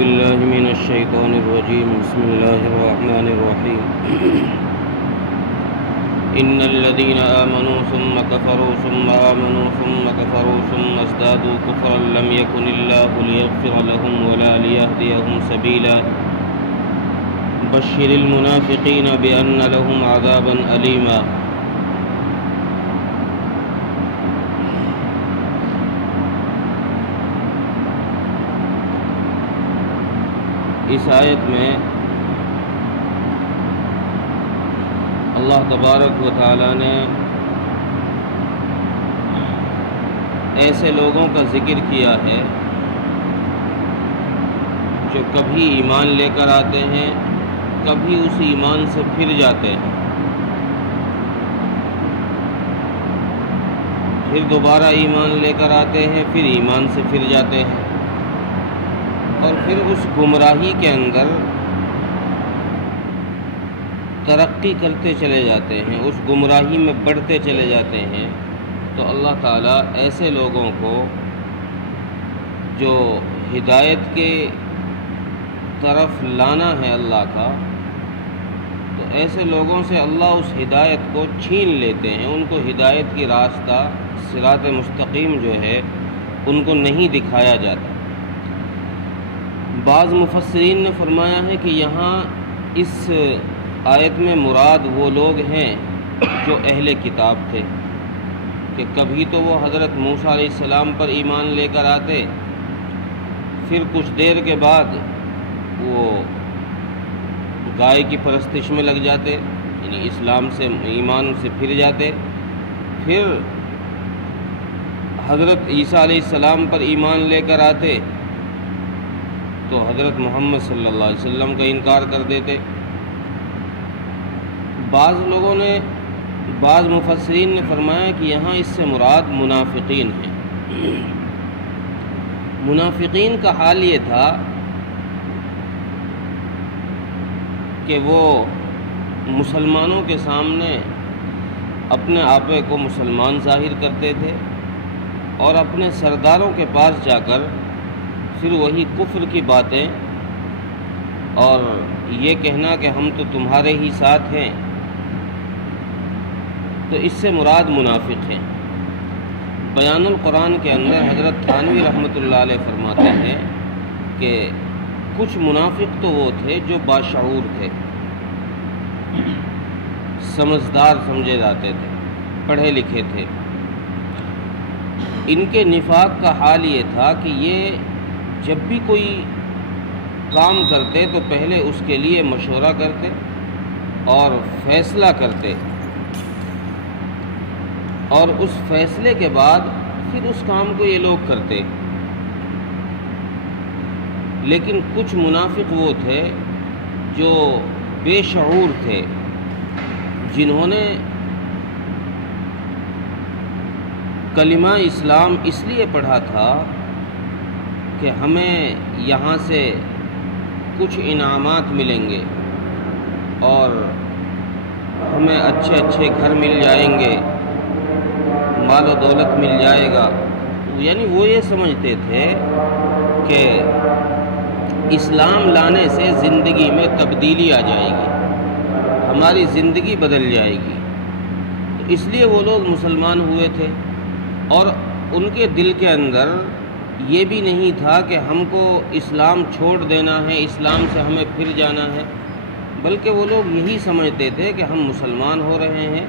بالله من الشيطان الرجيم بسم الله الرحمن الرحيم إن الذين آمنوا ثم كفروا ثم آمنوا ثم كفروا ثم ازدادوا كفرا لم يكن الله ليغفر لهم ولا ليهديهم سبيلا بشر المنافقين بأن لهم عذابا أليما. اس آیت میں اللہ تبارک و تعالی نے ایسے لوگوں کا ذکر کیا ہے جو کبھی ایمان لے کر آتے ہیں، کبھی اس ایمان سے پھر جاتے ہیں، پھر دوبارہ ایمان لے کر آتے ہیں، پھر ایمان سے پھر جاتے ہیں، اور پھر اس گمراہی کے اندر ترقی کرتے چلے جاتے ہیں، اس گمراہی میں بڑھتے چلے جاتے ہیں. تو اللہ تعالیٰ ایسے لوگوں کو جو ہدایت کے طرف لانا ہے اللہ کا، تو ایسے لوگوں سے اللہ اس ہدایت کو چھین لیتے ہیں، ان کو ہدایت کی راستہ صراط مستقیم جو ہے ان کو نہیں دکھایا جاتا. بعض مفسرین نے فرمایا ہے کہ یہاں اس آیت میں مراد وہ لوگ ہیں جو اہل کتاب تھے، کہ کبھی تو وہ حضرت موسیٰ علیہ السلام پر ایمان لے کر آتے، پھر کچھ دیر کے بعد وہ گائے کی پرستش میں لگ جاتے، یعنی اسلام سے ایمان سے پھر جاتے، پھر حضرت عیسیٰ علیہ السلام پر ایمان لے کر آتے تو حضرت محمد صلی اللہ علیہ وسلم کا انکار کر دیتے. بعض مفسرین نے فرمایا کہ یہاں اس سے مراد منافقین ہیں. منافقین کا حال یہ تھا کہ وہ مسلمانوں کے سامنے اپنے آپ کو مسلمان ظاہر کرتے تھے، اور اپنے سرداروں کے پاس جا کر پھر وہی کفر کی باتیں اور یہ کہنا کہ ہم تو تمہارے ہی ساتھ ہیں. تو اس سے مراد منافق ہیں. بیان القرآن کے اندر حضرت تھانوی رحمۃ اللہ علیہ فرماتے ہیں کہ کچھ منافق تو وہ تھے جو باشعور تھے، سمجھدار سمجھے جاتے تھے، پڑھے لکھے تھے. ان کے نفاق کا حال یہ تھا کہ یہ جب بھی کوئی کام کرتے تو پہلے اس کے لیے مشورہ کرتے اور فیصلہ کرتے، اور اس فیصلے کے بعد پھر اس کام کو یہ لوگ کرتے. لیکن کچھ منافق وہ تھے جو بے شعور تھے، جنہوں نے کلمہ اسلام اس لیے پڑھا تھا کہ ہمیں یہاں سے کچھ انعامات ملیں گے اور ہمیں اچھے اچھے گھر مل جائیں گے، مال و دولت مل جائے گا. یعنی وہ یہ سمجھتے تھے کہ اسلام لانے سے زندگی میں تبدیلی آ جائے گی، ہماری زندگی بدل جائے گی. تو اس لیے وہ لوگ مسلمان ہوئے تھے، اور ان کے دل کے اندر یہ بھی نہیں تھا کہ ہم کو اسلام چھوڑ دینا ہے، اسلام سے ہمیں پھر جانا ہے، بلکہ وہ لوگ یہی سمجھتے تھے کہ ہم مسلمان ہو رہے ہیں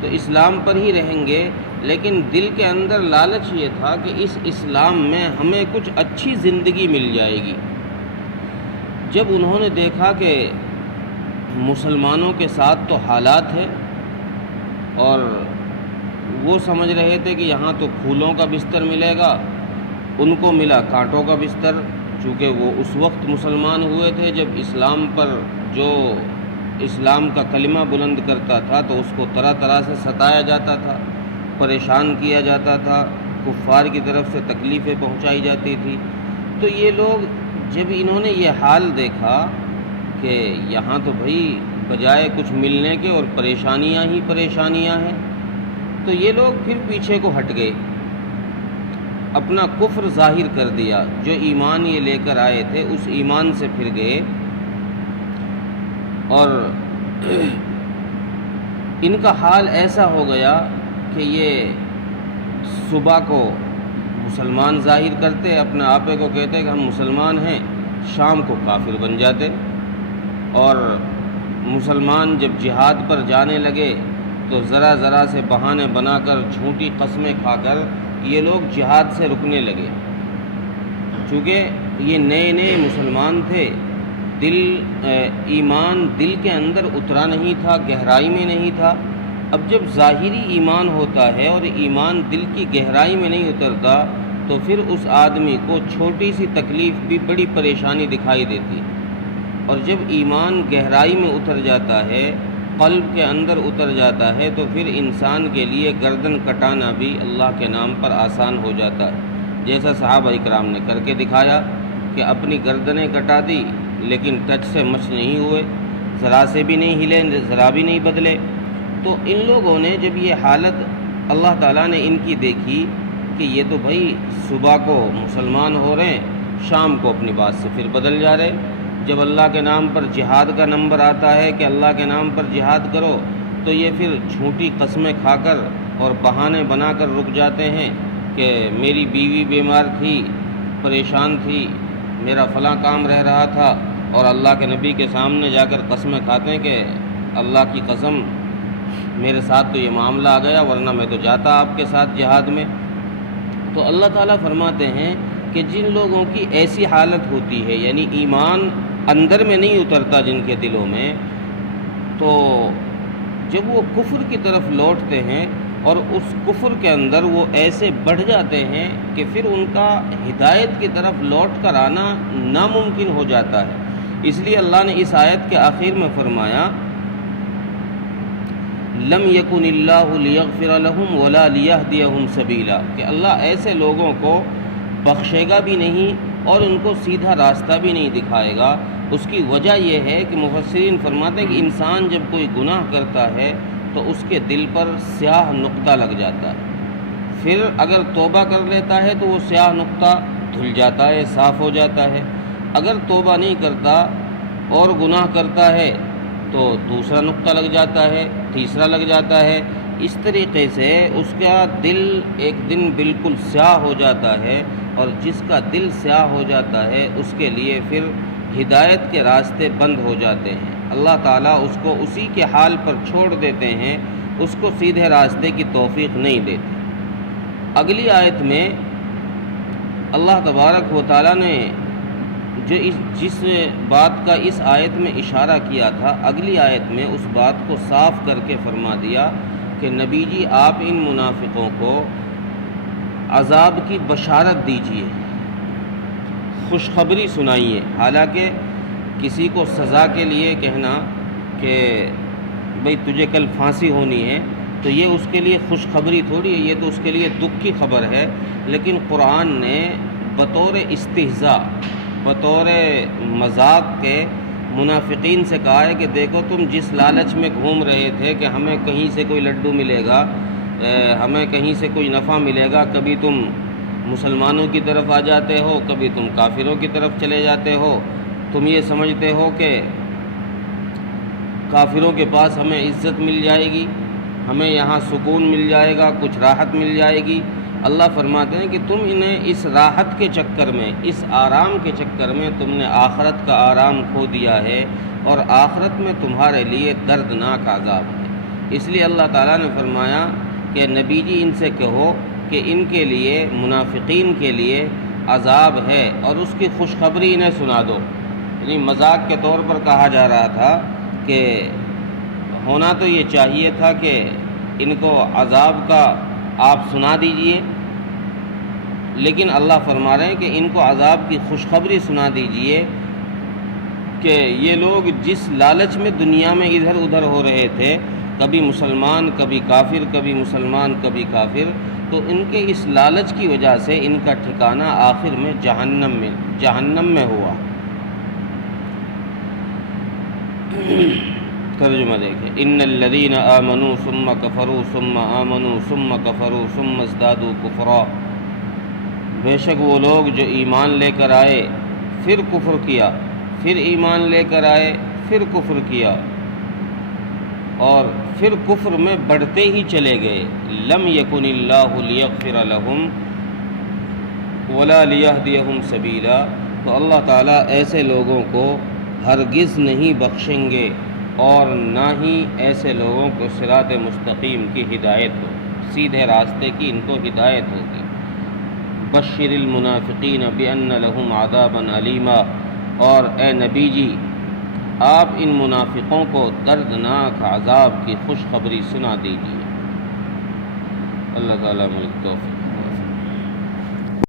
تو اسلام پر ہی رہیں گے. لیکن دل کے اندر لالچ یہ تھا کہ اس اسلام میں ہمیں کچھ اچھی زندگی مل جائے گی. جب انہوں نے دیکھا کہ مسلمانوں کے ساتھ تو حالات ہیں، اور وہ سمجھ رہے تھے کہ یہاں تو پھولوں کا بستر ملے گا، ان کو ملا کانٹوں کا بستر. چونکہ وہ اس وقت مسلمان ہوئے تھے جب اسلام پر جو اسلام کا کلمہ بلند کرتا تھا تو اس کو طرح طرح سے ستایا جاتا تھا، پریشان کیا جاتا تھا، کفار کی طرف سے تکلیفیں پہنچائی جاتی تھی. تو یہ لوگ جب انہوں نے یہ حال دیکھا کہ یہاں تو بھئی بجائے کچھ ملنے کے اور پریشانیاں ہی پریشانیاں ہیں، تو یہ لوگ پھر پیچھے کو ہٹ گئے. اپنا کفر ظاہر کر دیا، جو ایمان یہ لے کر آئے تھے اس ایمان سے پھر گئے، اور ان کا حال ایسا ہو گیا کہ یہ صبح کو مسلمان ظاہر کرتے، اپنے آپے کو کہتے کہ ہم مسلمان ہیں، شام کو کافر بن جاتے، اور مسلمان جب جہاد پر جانے لگے تو ذرا ذرا سے بہانے بنا کر جھوٹی قسمیں کھا کر یہ لوگ جہاد سے رکنے لگے، چونکہ یہ نئے نئے مسلمان تھے، ایمان دل کے اندر اترا نہیں تھا، گہرائی میں نہیں تھا۔ اب جب ظاہری ایمان ہوتا ہے اور ایمان دل کی گہرائی میں نہیں اترتا تو پھر اس آدمی کو چھوٹی سی تکلیف بھی بڑی پریشانی دکھائی دیتی ہے، اور جب ایمان گہرائی میں اتر جاتا ہے، قلب کے اندر اتر جاتا ہے، تو پھر انسان کے لیے گردن کٹانا بھی اللہ کے نام پر آسان ہو جاتا ہے، جیسا صحابہ اکرام نے کر کے دکھایا کہ اپنی گردنیں کٹا دی لیکن ٹچ سے مچ نہیں ہوئے، ذرا سے بھی نہیں ہلے، ذرا بھی نہیں بدلے۔ تو ان لوگوں نے جب یہ حالت اللہ تعالیٰ نے ان کی دیکھی کہ یہ تو بھائی صبح کو مسلمان ہو رہے ہیں، شام کو اپنی بات سے پھر بدل جا رہے، جب اللہ کے نام پر جہاد کا نمبر آتا ہے کہ اللہ کے نام پر جہاد کرو تو یہ پھر جھوٹی قسمیں کھا کر اور بہانے بنا کر رک جاتے ہیں کہ میری بیوی بیمار تھی، پریشان تھی، میرا فلاں کام رہ رہا تھا، اور اللہ کے نبی کے سامنے جا کر قسمیں کھاتے ہیں کہ اللہ کی قسم میرے ساتھ تو یہ معاملہ آ گیا، ورنہ میں تو جاتا آپ کے ساتھ جہاد میں۔ تو اللہ تعالیٰ فرماتے ہیں کہ جن لوگوں کی ایسی حالت ہوتی ہے، یعنی ایمان اندر میں نہیں اترتا جن کے دلوں میں، تو جب وہ کفر کی طرف لوٹتے ہیں اور اس کفر کے اندر وہ ایسے بڑھ جاتے ہیں کہ پھر ان کا ہدایت کی طرف لوٹ کر آنا ناممکن ہو جاتا ہے۔ اس لیے اللہ نے اس آیت کے آخر میں فرمایا لم یکن اللہ لیغفر لہم ولا لیہدیہم سبیلا، کہ اللہ ایسے لوگوں کو بخشے گا بھی نہیں اور ان کو سیدھا راستہ بھی نہیں دکھائے گا۔ اس کی وجہ یہ ہے کہ مفسرین فرماتے ہیں کہ انسان جب کوئی گناہ کرتا ہے تو اس کے دل پر سیاہ نقطہ لگ جاتا ہے، پھر اگر توبہ کر لیتا ہے تو وہ سیاہ نقطہ دھل جاتا ہے، صاف ہو جاتا ہے، اگر توبہ نہیں کرتا اور گناہ کرتا ہے تو دوسرا نقطہ لگ جاتا ہے، تیسرا لگ جاتا ہے، اس طریقے سے اس کا دل ایک دن بالکل سیاہ ہو جاتا ہے، اور جس کا دل سیاہ ہو جاتا ہے اس کے لیے پھر ہدایت کے راستے بند ہو جاتے ہیں، اللہ تعالیٰ اس کو اسی کے حال پر چھوڑ دیتے ہیں، اس کو سیدھے راستے کی توفیق نہیں دیتے۔ اگلی آیت میں اللہ تبارک و تعالیٰ نے جس بات کا اس آیت میں اشارہ کیا تھا، اگلی آیت میں اس بات کو صاف کر کے فرما دیا کہ نبی جی آپ ان منافقوں کو عذاب کی بشارت دیجیے، خوشخبری سنائیے۔ حالانکہ کسی کو سزا کے لیے کہنا کہ بھئی تجھے کل پھانسی ہونی ہے تو یہ اس کے لیے خوشخبری تھوڑی ہے، یہ تو اس کے لیے دکھ کی خبر ہے، لیکن قرآن نے بطور استہزاء، بطور مذاق کے منافقین سے کہا ہے کہ دیکھو تم جس لالچ میں گھوم رہے تھے کہ ہمیں کہیں سے کوئی لڈو ملے گا، ہمیں کہیں سے کوئی نفع ملے گا، کبھی تم مسلمانوں کی طرف آ جاتے ہو، کبھی تم کافروں کی طرف چلے جاتے ہو، تم یہ سمجھتے ہو کہ کافروں کے پاس ہمیں عزت مل جائے گی، ہمیں یہاں سکون مل جائے گا، کچھ راحت مل جائے گی۔ اللہ فرماتے ہیں کہ تم انہیں اس راحت کے چکر میں، اس آرام کے چکر میں تم نے آخرت کا آرام کھو دیا ہے، اور آخرت میں تمہارے لیے دردناک عذاب ہے۔ اس لیے اللہ تعالیٰ نے فرمایا کہ نبی جی ان سے کہو کہ ان کے لیے، منافقین کے لیے عذاب ہے، اور اس کی خوشخبری انہیں سنا دو۔ یعنی مذاق کے طور پر کہا جا رہا تھا کہ ہونا تو یہ چاہیے تھا کہ ان کو عذاب کا آپ سنا دیجئے، لیکن اللہ فرما رہے ہیں کہ ان کو عذاب کی خوشخبری سنا دیجئے کہ یہ لوگ جس لالچ میں دنیا میں ادھر ادھر ہو رہے تھے، کبھی مسلمان کبھی کافر، کبھی مسلمان کبھی کافر، تو ان کے اس لالچ کی وجہ سے ان کا ٹھکانہ آخر میں جہنم میں ہوا۔ ترجمہ دیکھیں، ان الذین آمنوا ثم کفروا ثم آمنوا ثم کفروا ثم ازدادوا کفرا، بے شک وہ لوگ جو ایمان لے کر آئے پھر کفر کیا، پھر ایمان لے کر آئے پھر کفر کیا، اور پھر کفر میں بڑھتے ہی چلے گئے، لم یکن اللہ لیغفر لہم ولا لیہدیہم سبیلا، تو اللہ تعالیٰ ایسے لوگوں کو ہرگز نہیں بخشیں گے اور نہ ہی ایسے لوگوں کو صراط مستقیم کی ہدایت ہو، سیدھے راستے کی ان کو ہدایت ہوگی۔ بشر المنافقین بان لہم عذابا علیما، اور اے نبی جی آپ ان منافقوں کو دردناک عذاب کی خوشخبری سنا دیجیے۔ اللہ تعالیٰ ملک توفیق۔